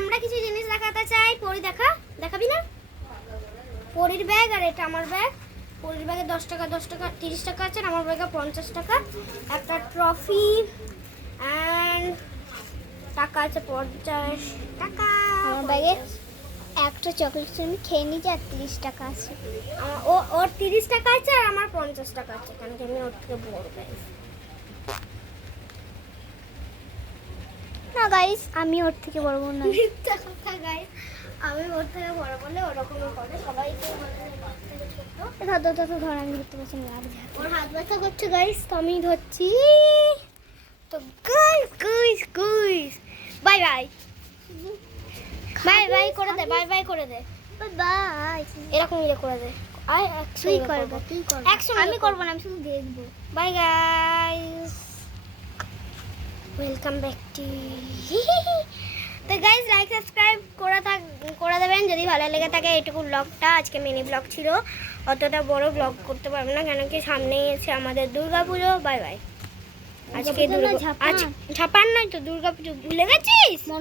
আমরা কিছু জিনিস দেখাতে চাই। পরি দেখাবি না? পরির ব্যাগ আর এটা আমার ব্যাগ। পরির ব্যাগে 10 টাকা 30 টাকা আছে, আর আমার ব্যাগে 50 টাকা। একটা ট্রফি অ্যান্ড টাকা আছে 50 টাকা। আমার ব্যাগে একটা চকলেট আমি খেয়ে নিয়েছি আর 30 টাকা আছে। ওর 30 টাকা আছে আর আমার 50 টাকা আছে, কারণ কি আমি ওর থেকে বড় গাইস। না গাইস, আমি ওর থেকে বড় না। মিথ্যা কথা গাইস, আমি ওর থেকে বড় বলে ওরকমই করে সবাই। তো ধর আমি ধরতে পারছি না। ওর হাত ব্যথা করছে গাইস, তো আমি ধরছি। তো গাইস বাই বাই করে দে, বাই করে দে, বাই। এরকম করে দে। তুই করবি, তুই করবি। একসঙ্গে আমি করবো না, আমি শুধু দেখবো। Bye guys, welcome back to. তো গাইস লাইক সাবস্ক্রাইব করে দেবেন যদি ভালো লেগে থাকে। এইটুকু ব্লগটা আজকে মিনি ব্লগ ছিল, অতটা বড় ব্লগ করতে পারবো না, কেন কি সামনেই এসে আমাদের দুর্গাপুজো। Bye bye. আজকে ঝাপান নয় তো, দুর্গাপুজো ভুলে গেছিস?